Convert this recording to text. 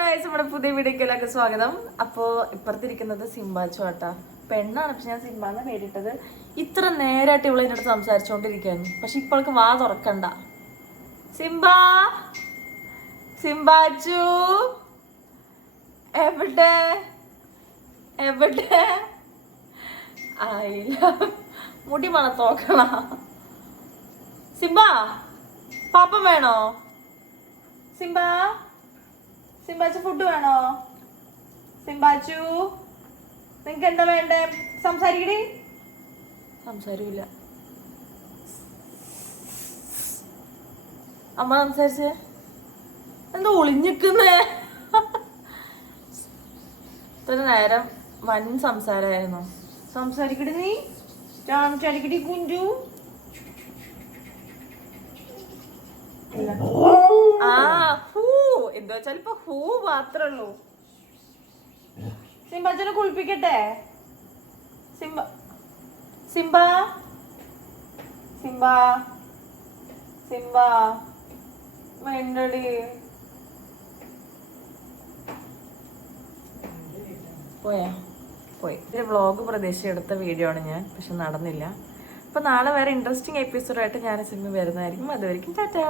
Guys, നമ്മുടെ പുതിയ വീഡിയോയിലേക്ക് സ്വാഗതം. അപ്പോൾ ഇപ്പുറത്തിരിക്കുന്നത് സിംബാച്ചു ആട്ടാ. പെണ്ണാണ്, പക്ഷെ ഞാൻ സിംബാന്ന് പേരിട്ടത്. ഇത്ര നേരായിട്ട് ഇവളെ എന്നോട് സംസാരിച്ചുകൊണ്ടിരിക്കുകയാണ്, പക്ഷെ ഇപ്പോൾക്ക് വാ തുറക്കണ്ട. സിംബാ, സിംബാച്ചു എവിടെ എവിടെ? ആയില്ല, മുടി മണത്തോക്കണ. സിംബാ, പാപ്പ വേണോ? സിംബാ, സിംബാച്ചു ഫുഡ് വേണോ? സിംബാച്ചു, നിങ്ങക്ക് എന്താ വേണ്ടേ? സംസാരിക്കടി. സംസാരില്ല. അമ്മ സംസാരിച്ചേ എന്താ ഒളിഞ്ഞിക്കുന്നേ? ഇത്ര നേരം വൻ സംസാരമായിരുന്നു. സംസാരിക്കടി നീ. ചാടിക്കടി കുഞ്ചു. ആ ഹൂ എന്താ വെച്ചാൽ ഇപ്പൊ ഹൂ മാത്രേ ഉള്ളൂ. സിംബാച്ചനെ കുളിപ്പിക്കട്ടെ? സിംബ സിംബ സിംബ സിംബ വേണ്ടടി. പോയാ പോയി. ഒരു വ്ളോഗ് പ്രതീക്ഷിച്ചെടുത്ത വീഡിയോ ആണ് ഞാൻ, പക്ഷെ നടന്നില്ല. അപ്പൊ നാളെ വേറെ ഇൻട്രസ്റ്റിംഗ് എപ്പിസോഡായിട്ട് ഞാൻ സിനിമ വരുന്നതായിരിക്കും. അതുവരെയും ടാറ്റാ.